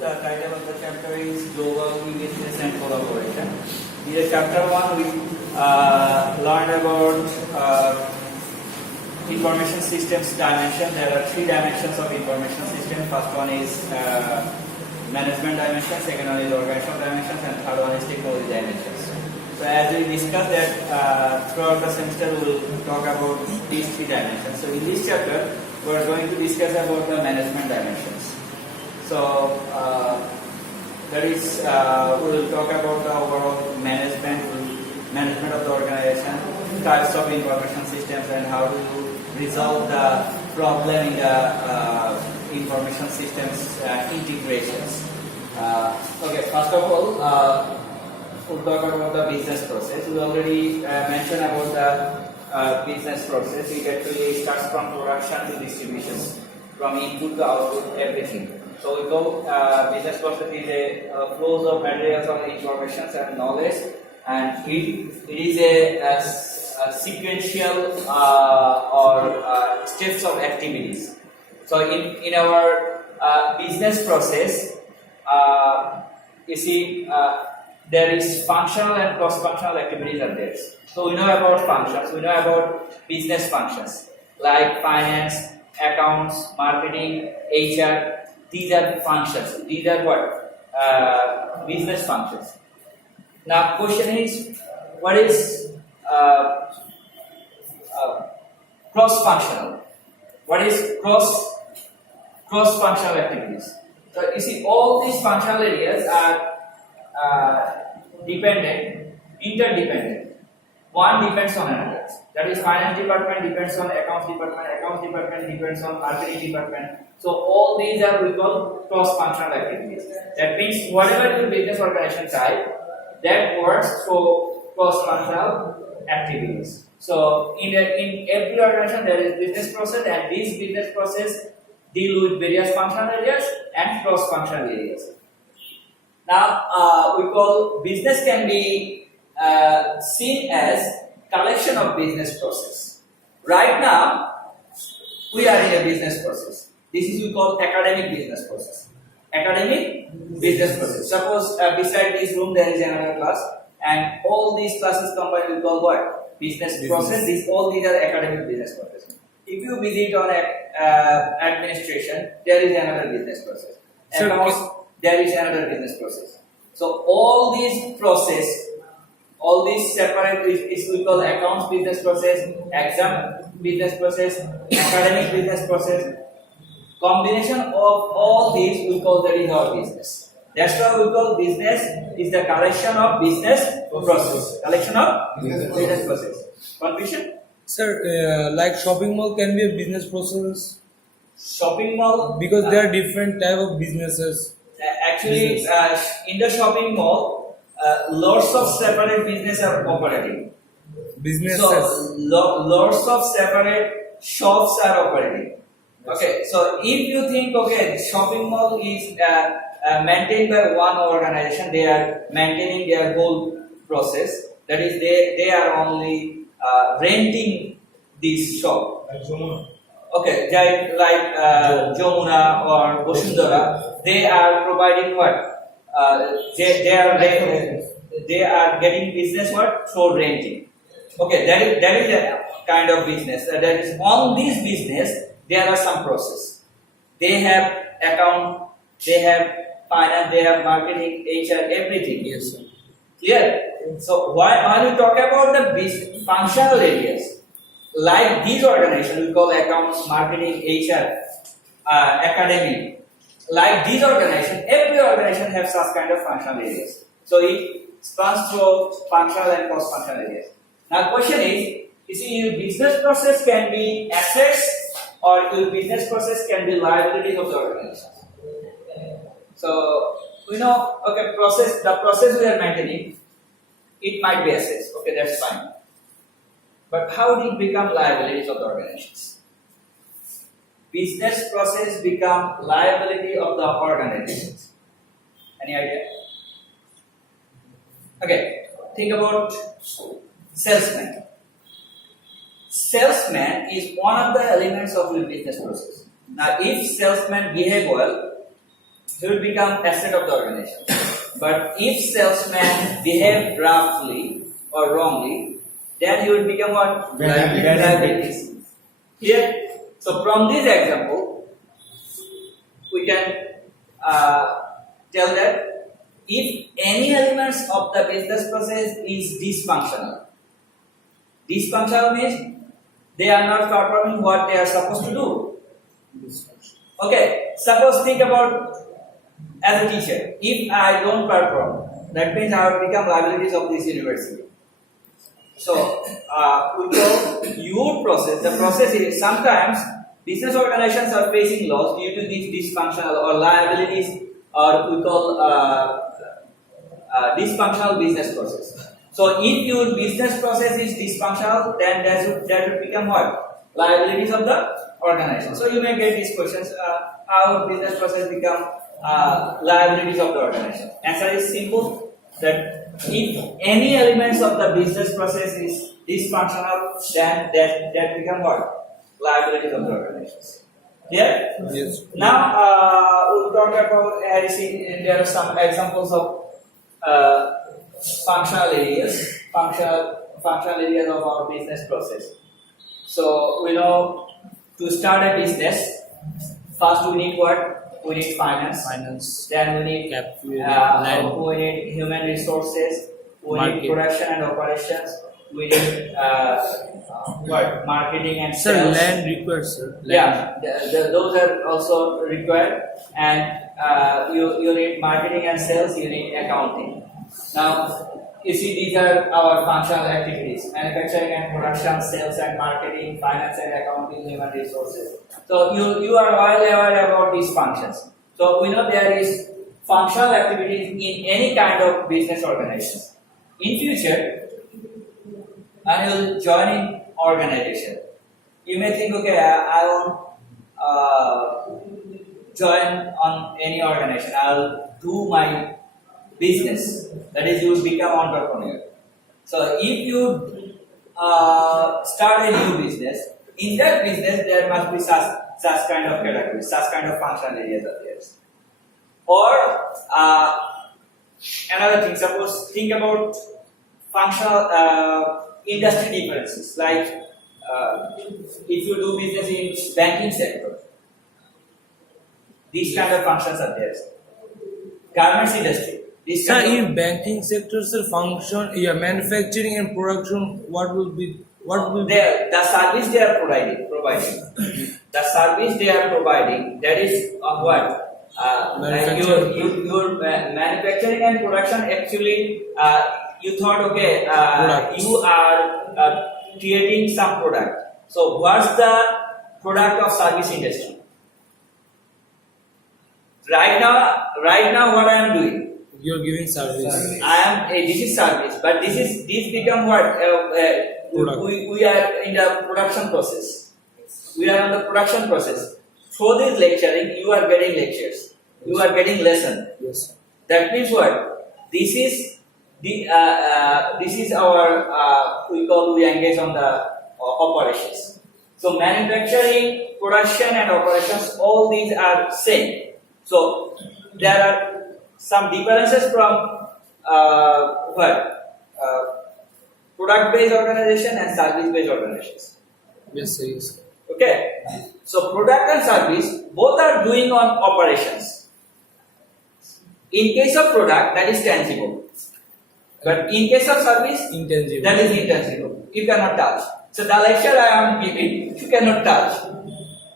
The title of the chapter is Global E-Business and Collaboration. In the chapter 1, we learned about information systems dimension. There are 3 dimensions of information system. First one is management dimension, second one is organizational dimensions, and third one is technology dimensions. So as we discussed that throughout the semester, we will talk about these 3 dimensions. So in this chapter, we are going to discuss about the management dimensions. So that is, we will talk about the overall management of the organization, types of information systems, and how to resolve the problem in the information systems integrations. Okay, first of all, we'll talk about the business process. We already mentioned about the business process. It actually starts from production to distribution, from input to output, everything. So we go business process is a flows of materials or information and knowledge, and it is a sequential or steps of activities. So in our business process, you see there is functional and cross-functional activities are there. So we know about functions, we know about business functions like finance, accounts, marketing, HR. These are functions. These are what? Business functions. Now, question is, what is cross-functional? What is cross-functional activities? So you see, all these functional areas are dependent, interdependent. One depends on another. That is, finance department depends on accounts department depends on marketing department. So all these are we call cross-functional activities. That means whatever your business organization type, that works for cross-functional activities. So in every organization there is business process, and this business process deal with various functional areas and cross-functional areas. Now we call business can be seen as collection of business process. Right now we are in a business process. This is we call academic business process. Academic business process. Suppose beside this room there is another class, and all these classes combined we call what? Business process. All these are academic business process. If you visit on administration, there is another business process. Accounts, there is another business process. So all these process, all these separate is we call accounts business process, exam business process, academic business process. Combination of all these we call that is our business. That's why we call business is the collection of business process. Collection of business process. Confusion? Sir, like shopping mall can be a business process. Shopping mall, because there are different type of businesses. Actually, in the shopping mall, lots of separate business are operating. Businesses. So lots of separate shops are operating. Okay, so if you think, okay, shopping mall is maintained by one organization, they are maintaining their whole process. That is, they are only renting this shop. Okay, like Jomuna or Bosundara, they are providing what? They are getting business what? Through renting. Okay, that is a kind of business. That is, on this business there are some process. They have account, they have finance, they have marketing, HR, everything. Yes, sir. Clear? So when we talk about the business functional areas, like these organizations, we call accounts, marketing, HR, academy. Like these organizations, every organization has such kind of functional areas. So it spans through functional and cross-functional areas. Now, question is, you see, your business process can be assets, or your business process can be liabilities of the organization. So we know, okay, the process we are maintaining, it might be assets. Okay, that's fine. But how did it become liabilities of the organizations? Business process become liability of the organizations. Any idea? Okay, think about salesman. Salesman is one of the elements of your business process. Now, if salesman behave well, he will become asset of the organization. But if salesman behave roughly or wrongly, then he will become what? Liabilities. Here, so from this example, we can tell that if any elements of the business process is dysfunctional means they are not performing what they are supposed to do. Okay, suppose think about as a teacher, if I don't perform, that means I will become liabilities of this university. So, we call your process. The process is sometimes business organizations are facing loss due to these dysfunctional or liabilities, or we call dysfunctional business process. So, if your business process is dysfunctional, then that would become what? Liabilities of the organization. So, you may get these questions: how business process become liabilities of the organization? Answer is simple. That if any elements of the business process is dysfunctional, then that become what? Liabilities of the organizations. Yeah? Yes. Now we'll talk about there are some examples of functional areas of our business process. So we know to start a business, first we need what? We need finance. Then we need capital, we need human resources. We Market. need production and operations. We need what? Marketing and Sir, sales. land requires, sir. Land. Yeah, those are also required. And you need marketing and sales. You need accounting. Now, you see, these are our functional activities: manufacturing and production, sales and marketing, finance and accounting, human resources. So you are well aware about these functions. So we know there is functional activities in any kind of business organization. In future, and you'll join in organization. You may think, okay, I won't join on any organization. I'll do my business. That is, you will become entrepreneur. So if you start a new business, in that business there must be such kind of categories, such kind of functional areas are there. Or another thing, suppose think about functional industry differences. Like if you do business in banking sector, these kind of functions are there. Garments industry. Sir, in banking sector, sir, function, manufacturing and production, what will be? The service they are providing. The service they are providing, that is what? Your manufacturing and production, actually, you thought, okay, you are creating some product. So what's the product of service industry? Right now what I am doing? You're giving service. This is service, but this become what? We are in the production process. We are in the production process. Through this lecturing, you are getting lectures. You are getting lesson. Yes. That means what? This is our we engage on the operations. So manufacturing, production, and operations, all these are same. So there are some differences from product-based organization and service-based organizations. Yes, sir. Yes. Okay. So product and service both are doing on operations. In case of product, that is tangible, but in case of service, Intangible. that is intangible. You cannot touch. So the lecture I am giving, you cannot touch.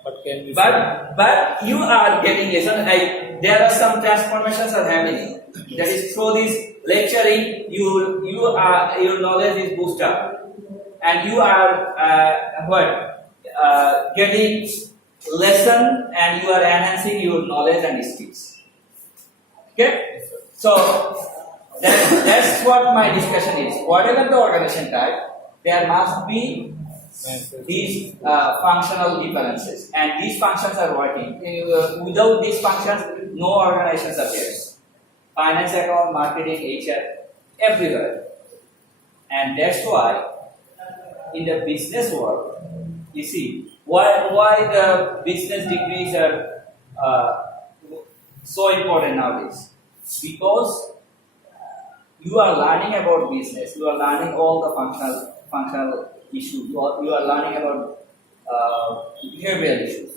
But can be. But you are getting lesson. There are some transformations are happening. That is through this lecturing, your knowledge is boosted up, and you are getting lesson, and you are enhancing your knowledge and skills. Okay, so that's what my discussion is. Whatever the organization type, there must be these functional differences, and these functions are working. Without these functions, no organizations appears. Finance, account, marketing, HR, everywhere. And that's why in the business world, you see why the business degrees are so important nowadays because you are learning about business, you are learning all the functional issues, you are learning about behavioral issues.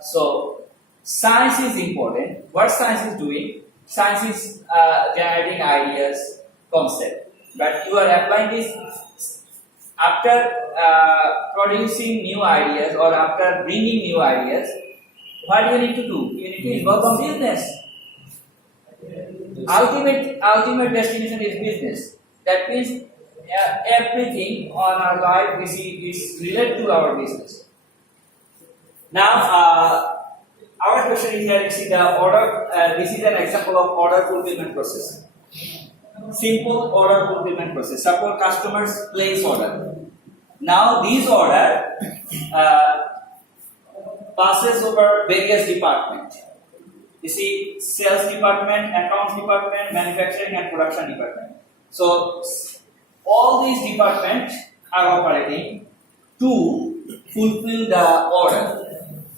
So science is important. What science is doing? Science is generating ideas, concept. But you are applying this after producing new ideas or after bringing new ideas. What you need to do? You need to involve on business. Ultimate destination is business. That means everything on our life is related to our business. Now, our question is that you see the order. This is an example of order fulfillment process. Simple order fulfillment process. Suppose customers place order. Now, these order passes over various departments. You see, sales department, accounts department, manufacturing and production department. So, all these departments are operating to fulfill the order.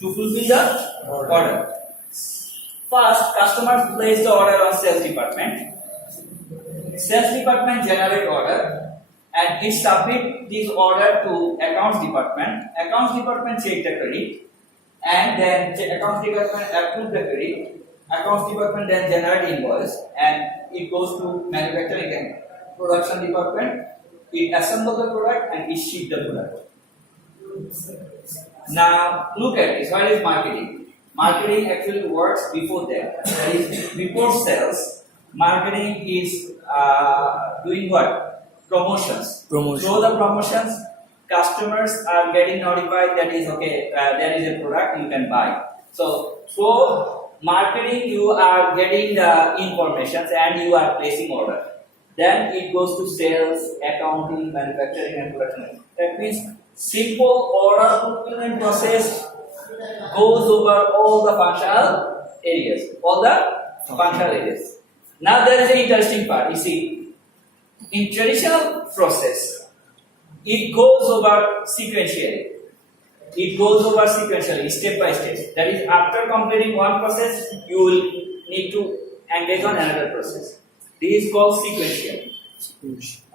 To fulfill the order. First, customers place the order on sales department. Sales department generate order and it submit this order to accounts department. Accounts department check the credit and then accounts department approve the credit. Accounts department then generate invoice and it goes to manufacturing and production department. It assemble the product and it ship the product. Now look at this. What is marketing? Marketing actually works before that. That is before sales. Marketing is doing what? Promotions. Promotion. Through the promotions, customers are getting notified that is okay. There is a product you can buy. So through marketing, you are getting the information and you are placing order. Then it goes to sales, accounting, manufacturing, and production. That means simple order fulfillment process goes over all the functional areas. Now there is an interesting part. You see, in traditional process, it goes over sequentially. Step by step. That is, after completing one process, you will need to engage on another process. This is called sequential.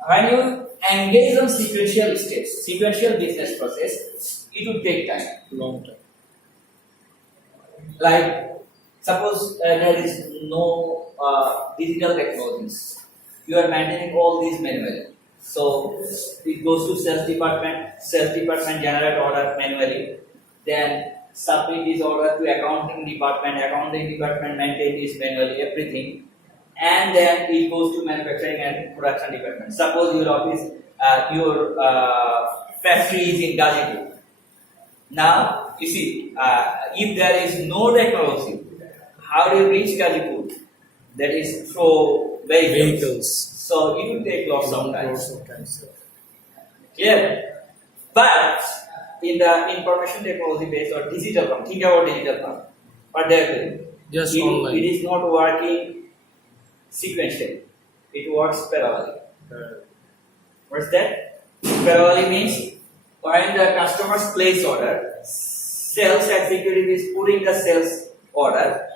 When you engage on sequential steps, sequential business process, it will take time. Long time. Like, suppose there is no digital technologies. You are maintaining all these manually. So it goes to sales department generate order manually. Then submit this order to accounting department maintain this manually, everything. And then it goes to manufacturing and production department. Suppose your office, your factory is in Gazipur. Now, you see, if there is no technology, how do you reach Gazipur? That is through vehicles. So it will take lots of time. Yeah. But in the information technology based or digital part, think about digital part. What they are doing. Just online. It is not working sequentially. It works parallelly. What's that? Parallelly means when the customers place order, sales executive is putting the sales order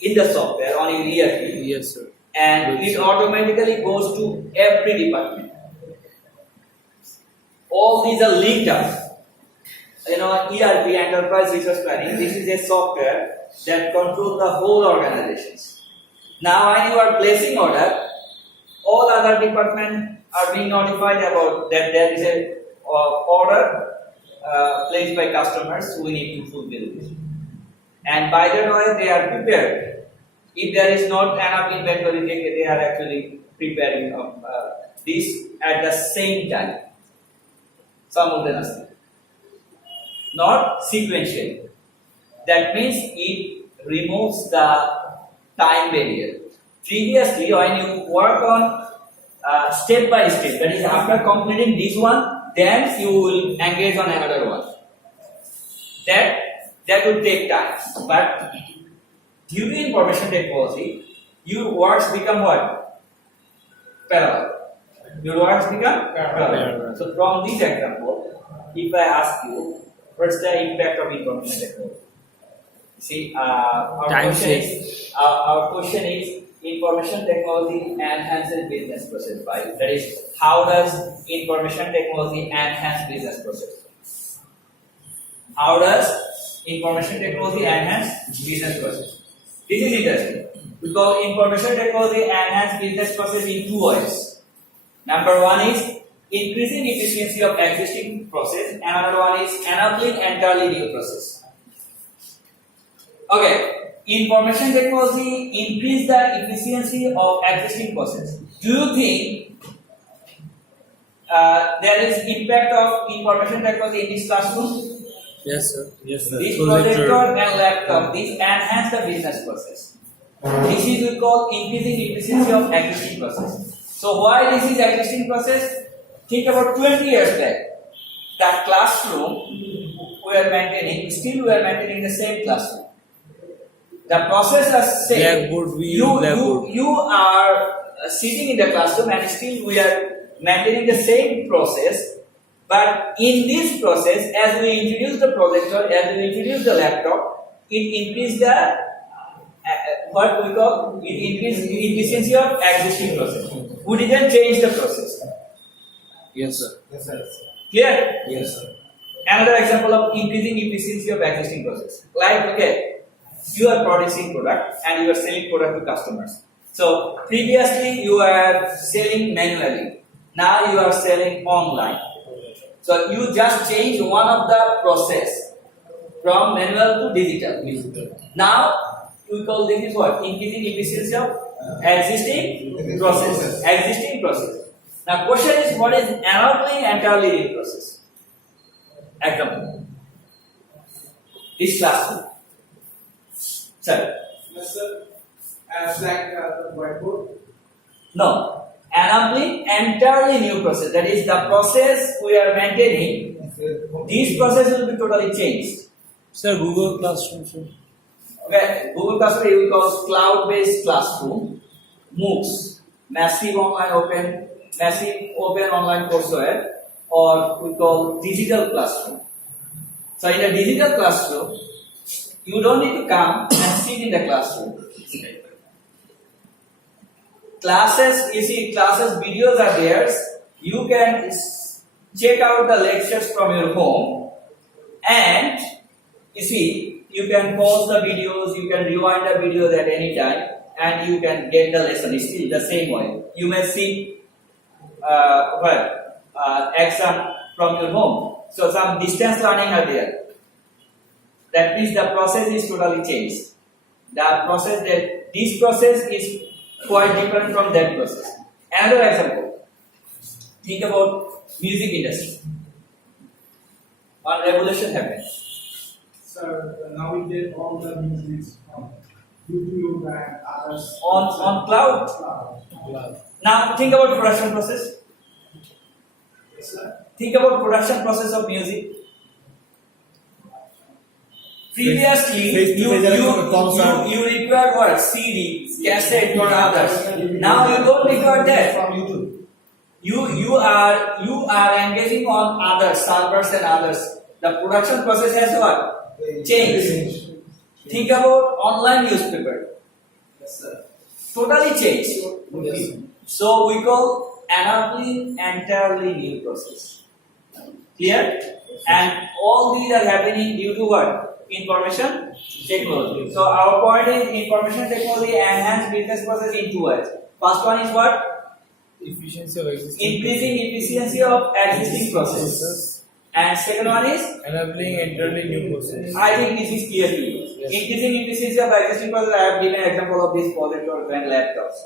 in the software on your ERP. Yes, sir. And it automatically goes to every department. All these are linked up. ERP, Enterprise Resource Planning, this is a software that controls the whole organizations. Now when you are placing order, all other departments are being notified about that there is a order placed by customers who need to fulfill it. And by that way they are prepared. If there is not enough inventory, they are actually preparing this at the same time. Simultaneously. Not sequentially. That means it removes the time barrier. Previously, when you work on step by step, that is after completing this one, then you will engage on another one. That will take time. But due to information technology, your works become what? Parallel. Your works become parallel. So from this example, if I ask you, what's the impact of information technology? See, our Time question save. is our question is information technology enhances business process, right? That is, how does information technology enhance business process? How does information technology enhance business process? This is interesting because information technology enhance business process in two ways. Number one is increasing efficiency of existing process, and another one is enabling entirely new process. Okay, information technology increase the efficiency of existing process. Do you think there is impact of information technology in this classroom? Yes, sir. Yes, sir. This projector and laptop, this enhance the business process. This is we call increasing efficiency of existing process. So why this is existing process? Think about 20 years back. That classroom we are maintaining, still we are maintaining the same classroom. The process is same. Blackboard, we use Blackboard. You are sitting in the classroom and still we are maintaining the same process. But in this process, as we introduce the projector, as we introduce the laptop, it increased the what we call it increased the efficiency of existing process. We didn't change the process. Yes, sir. Clear? Yes, sir. Another example of increasing efficiency of existing process. Like, okay, you are producing product and you are selling product to customers. So previously you are selling manually. Now you are selling online. So you just change one of the process from manual to digital. Now we call this is what? Increasing efficiency of existing process. Existing process. Now question is, what is enabling entirely new process? Example. This classroom. Sir. Yes, sir. As like whiteboard. No. Enabling entirely new process. That is the process we are maintaining. This process will be totally changed. Sir, Google Classroom, sir. Okay. Google Classroom we call cloud-based classroom. MOOCs. Massive open online courseware, or we call digital classroom. So in a digital classroom, you don't need to come and sit in the classroom. Classes, you see, classes videos are there. You can check out the lectures from your home, and you see, you can pause the videos, you can rewind the videos at any time, and you can get the lesson. It's still the same way. You may see exam from your home. So some distance learning are there. That means the process is totally changed. This process is quite different from that process. Another example. Think about music industry. One revolution happened. Sir, now we get all the music from YouTube and others. On cloud. Cloud. Now think about production process. Yes, sir. Think about production process of music. Previously, you required what? CD, cassette, or others. Now you don't require that. From YouTube. You are engaging on other servers and others. The production process has what? Changed. Think about online newspaper. Yes, sir. Totally changed. Yes. So we call enabling entirely new process. Clear? And all these are happening due to what? Information technology. So our point is information technology enhance business process in two ways. First one is what? Efficiency of existing. Increasing efficiency of existing processes. And second one is, Enabling entirely new process. I think this is clear to you. Yes. Increasing efficiency of existing process. I have given an example of this projector and laptops.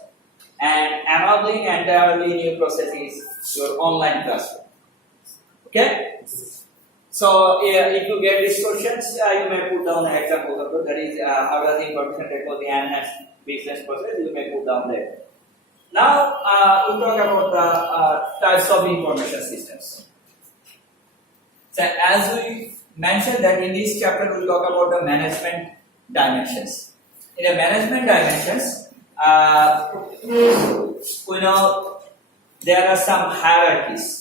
And enabling entirely new process is your online classroom. Okay? So if you get these questions, you may put down an example of that. That is, how does information technology enhance business process? You may put down there. Now we'll talk about the types of information systems. So as we mentioned that in this chapter we'll talk about the management dimensions. In the management dimensions, we know there are some hierarchies.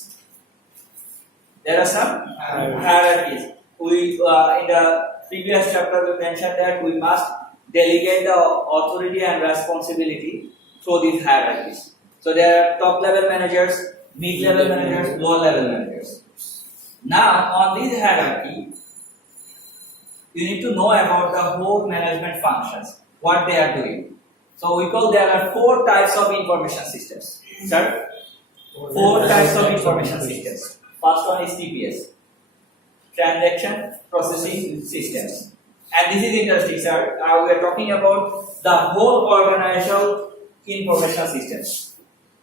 There are some hierarchies. We in the previous chapter we mentioned that we must delegate the authority and responsibility through these hierarchies. So there are top level managers, mid level managers, lower level managers. Now on this hierarchy, you need to know about the whole management functions, what they are doing. So we call there are 4 types of information systems. Sir? 4 types of information systems. First one is TPS, transaction processing systems. And this is interesting, sir. We are talking about the whole organizational information systems.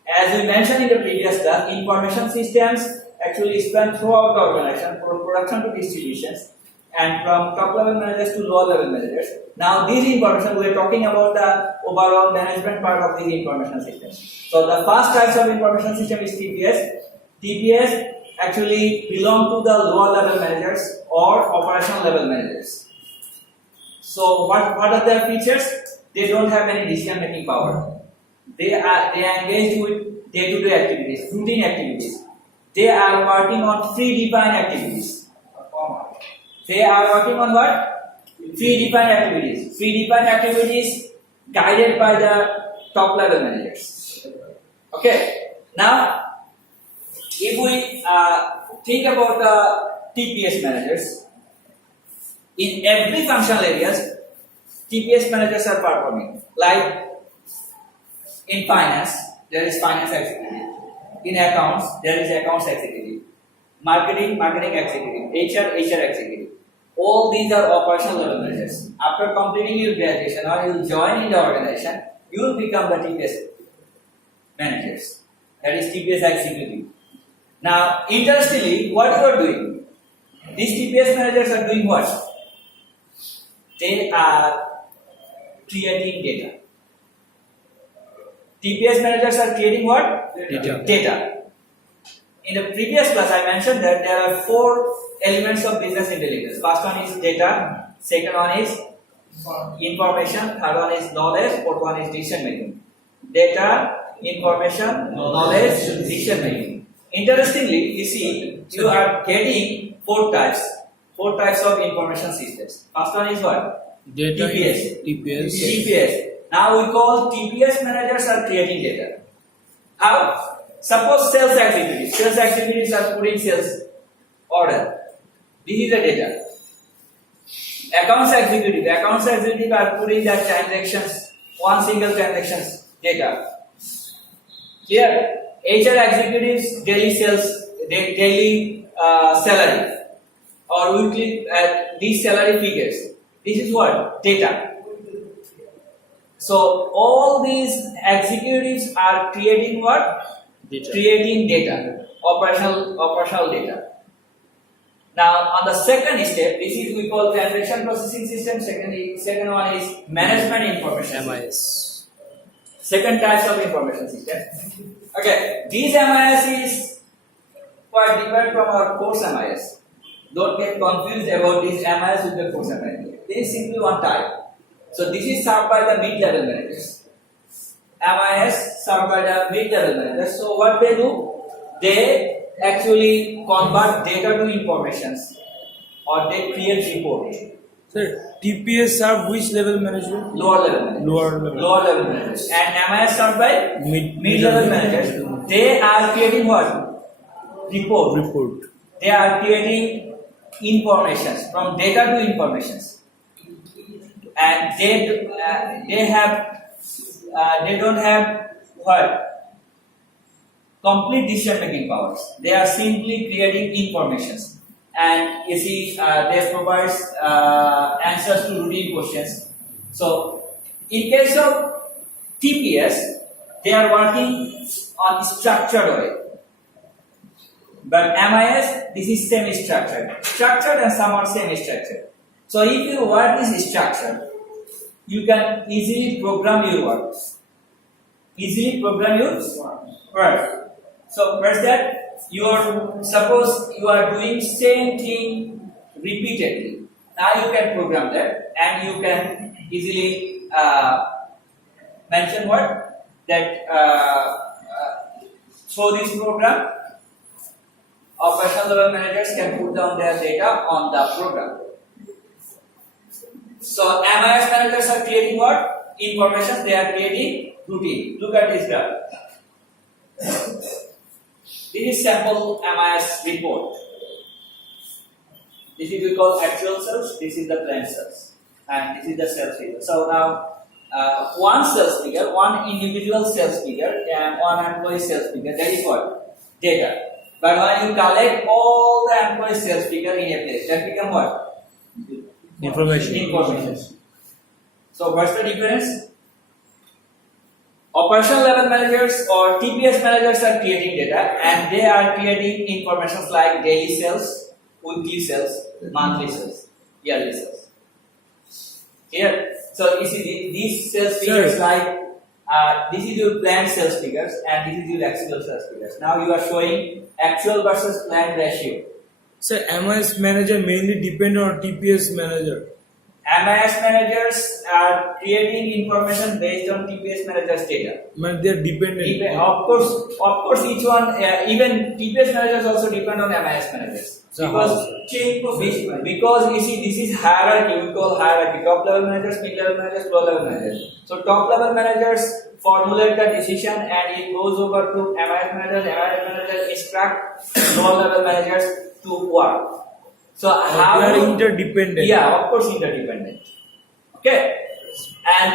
As we mentioned in the previous class, information systems actually span throughout the organization, from production to distributions, and from top level managers to lower level managers. Now, this information, we are talking about the overall management part of these information systems. So, the first types of information system is TPS. TPS actually belong to the lower level managers or operational level managers. So, what are their features? They don't have any decision making power. They are engaged with day-to-day activities, routine activities. They are working on predefined activities. They are working on what? Predefined activities. Predefined activities guided by the top level managers. Okay. Now, if we think about the TPS managers, in every functional areas, TPS managers are performing. Like in finance, there is finance executive. In accounts, there is accounts executive. Marketing executive. HR executive. All these are operational level managers. After completing your graduation or you join in the organization, you will become the TPS managers. That is TPS executive. Now, interestingly, what you are doing? These TPS managers are doing what? They are creating data. TPS managers are creating what? Data. In the previous class, I mentioned that there are 4 elements of business intelligence. First one is data, second one is information, third one is knowledge, fourth one is decision making. Data, information, knowledge, decision making. Interestingly, you see, you are getting 4 types of information systems. First one is what? Data. TPS. Now we call TPS managers are creating data. How? Suppose sales activities are putting sales order. This is the data. Accounts executive are putting the transactions, one single transactions data. Here, HR executives daily sales, daily salary or weekly these salary figures. This is what? Data. So all these executives are creating what? Data. Creating data, operational data. Now on the second step, this is we call transaction processing system. Second one is management information. MIS. Second types of information system. Okay, these MIS is quite different from our course MIS. Don't get confused about these MIS with the course MIS. This is simply one type. So this is served by the mid-level managers. MIS served by the mid-level managers. So what they do? They actually convert data to informations or they create report. Sir, TPS serve which level management? Lower level managers. Lower level managers. And MIS served by mid-level managers. They are creating what? Report. They are creating informations from data to informations. And they don't have what? Complete decision making powers. They are simply creating informations. And you see, they provide answers to routine questions. So, in case of TPS, they are working on structured way. But MIS, this is semi-structured. Structured and some are semi-structured. So, if your work is structured, you can easily program your work. So, what's that? Suppose you are doing same thing repeatedly. Now you can program that and you can easily mention what? That through this program, operational level managers can put down their data on the program. So MIS managers are creating what? Information. They are creating routine. Look at this graph. This is sample MIS report. This is we call actual cells. This is the planned cells, and this is the sales figure. So now, one sales figure, one individual sales figure, and one employee sales figure. That is what? Data. But when you collect all the employee sales figure in a place, that become what? Information. So what's the difference? Operational level managers or TPS managers are creating data, and they are creating informations like daily sales, weekly sales, monthly sales, yearly sales. Here, so you see these sales figures Sir. like this is your planned sales figures and this is your actual sales figures. Now you are showing actual versus planned ratio. Sir, MIS manager mainly depend on TPS manager. MIS managers are creating information based on TPS managers' data. Man, they are dependent. Of course, each one, even TPS managers also depend on MIS managers. So Because you see, this is hierarchy, we call hierarchy. Top level managers, mid level managers, low level managers. So top level managers formulate the decision and it goes over to MIS managers. MIS managers instruct low level managers to work. So how They are interdependent. Yeah, of course, interdependent. Okay, and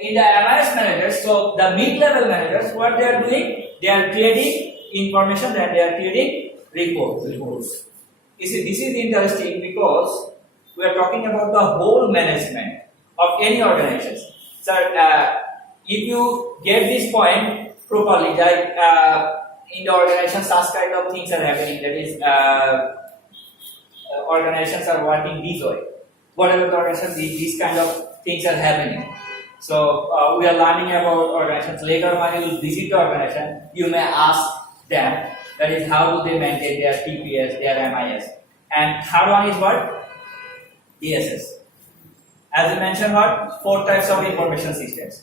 in the MIS managers, so the mid-level managers, what they are doing, they are creating information and they are creating reports. You see, this is interesting because we are talking about the whole management of any organization. So, if you get this point properly, like in the organization, such kind of things are happening. That is, organizations are working this way. Whatever the organization, these kind of things are happening. So we are learning about organizations. Later when you will visit the organization, you may ask them, that is how do they maintain their TPS, their MIS. And third one is what? DSS. As I mentioned, what? 4 types of information systems.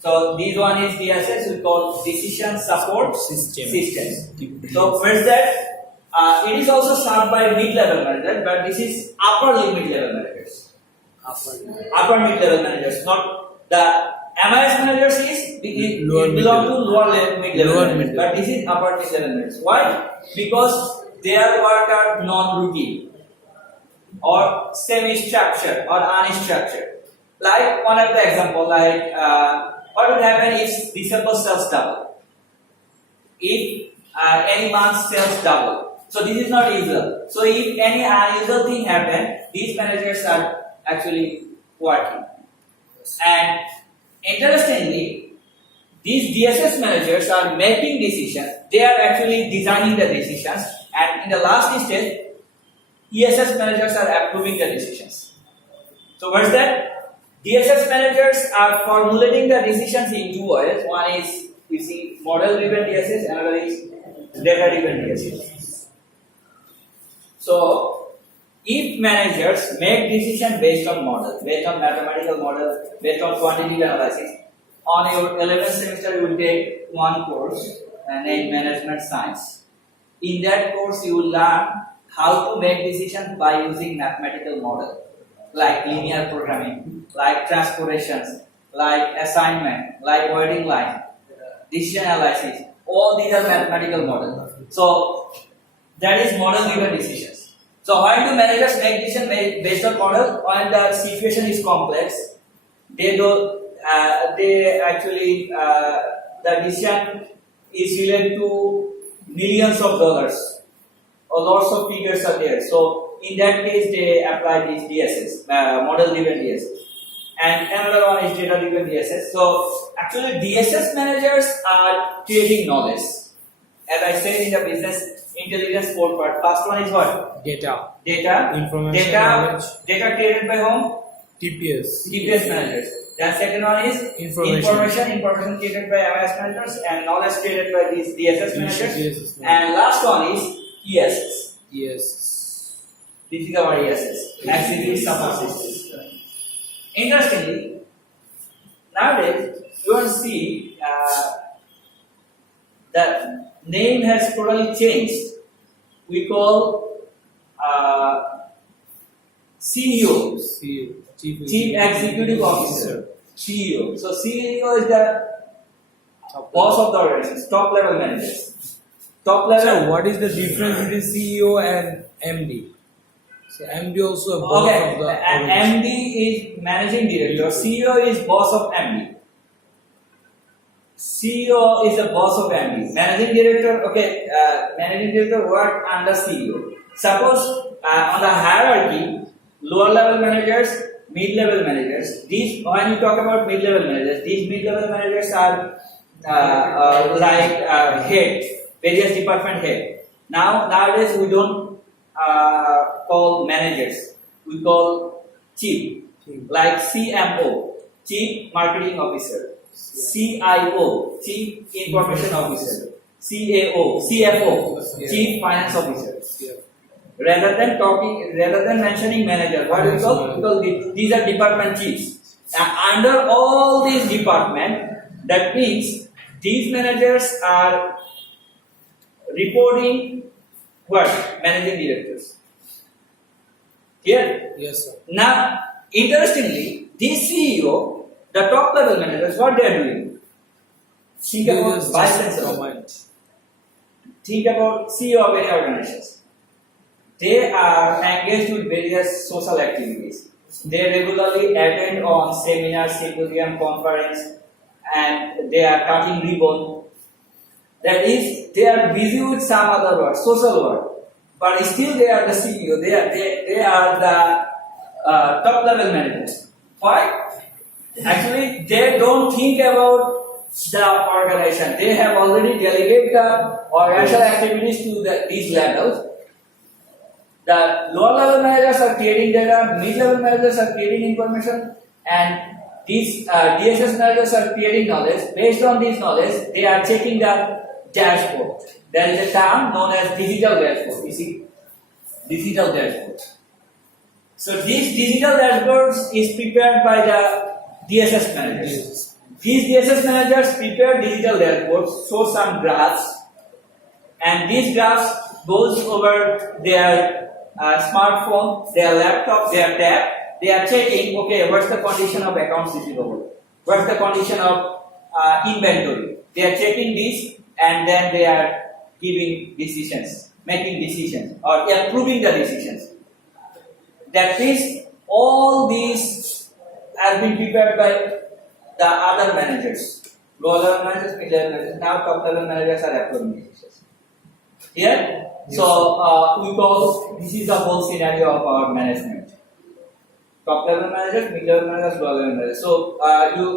So this one is DSS, we call decision support systems. So first that, it is also served by mid-level managers, but this is upper mid-level managers. Upper mid-level managers, not the MIS managers is it belong to lower mid-level managers, but this is upper mid-level managers. Why? Because their work are non-routine or semi-structured or unstructured. Like one of the example, like what will happen if December sales double? If any month sales double. So this is not usual. So if any unusual thing happen, these managers are actually working. And interestingly, these DSS managers are making decisions. They are actually designing the decisions, and in the last stage, ESS managers are approving the decisions. So what's that? DSS managers are formulating the decisions in 2 ways. One is, you see, model-driven DSS, another is data-driven DSS. So, if managers make decision based on model, based on mathematical model, based on quantitative analysis, on your 11th semester you will take one course named Management Science. In that course you will learn how to make decisions by using mathematical model, like linear programming, like transportations, like assignment, like wording line, decision analysis. All these are mathematical models. So, that is model-driven decisions. So why do managers make decisions based on model? When the situation is complex, they do. They actually the decision is related to millions of dollars or lots of figures are there. So in that case, they apply these DSS, model-driven DSS. And another one is data-driven DSS. So actually, DSS managers are creating knowledge. As I said in the business intelligence 4 part. First one is what? Data. Information. Knowledge. Data created by whom? TPS. TPS managers. Then second one is information created by MIS managers, and knowledge created by these DSS managers. And last one is ESS. Yes. This is our ESS. Activity support system. Interestingly, nowadays you will see the name has totally changed. We call CEO, CEO, Chief Executive Officer, CEO. So CEO is the boss of the organization, top level managers. Top level. So what is the difference between CEO and MD? So MD also a boss Okay, of the and organization. MD is managing director. CEO is boss of MD. CEO is the boss of MD. Managing director, okay, managing director work under CEO. Suppose on the hierarchy, lower level managers, mid level managers. These, when you talk about mid level managers, these mid level managers are like head, various department head. Nowadays we don't call managers, we call chief, like CMO, Chief Marketing Officer, CIO, Chief Information Officer, CFO, Chief Finance Officer. Rather than mentioning manager, what do we call? Because these are department chiefs. And under all these department, that means these managers are reporting what? Managing directors. Here. Yes, sir. Now, interestingly, this CEO, the top level managers, what they are doing? Think about vice chancellor. Think about CEO of any organizations. They are engaged with various social activities. They regularly attend on seminars, symposium, conference, and they are cutting ribbon. That is, they are busy with some other work, social work, but still they are the CEO. They are the top level managers. Why? Actually, they don't think about the organization. They have already delegated the organizational activities to these levels. The lower level managers are creating data, mid level managers are creating information, and these DSS managers are creating knowledge. Based on this knowledge, they are checking the dashboard. There is a term known as digital dashboard. You see, digital dashboard. So these digital dashboards is prepared by the DSS managers. These DSS managers prepare digital dashboards, show some graphs, and these graphs goes over their smartphone, their laptop, their tab. They are checking, okay, what's the condition of accounts receivable? What's the condition of inventory? They are checking this, and then they are giving decisions, making decisions, or approving the decisions. That means all these have been prepared by the other managers. Lower level managers, mid level managers, now top level managers are approving decisions. Here? So we call this is the whole scenario of our management. Top level managers, mid level managers, lower level managers. So you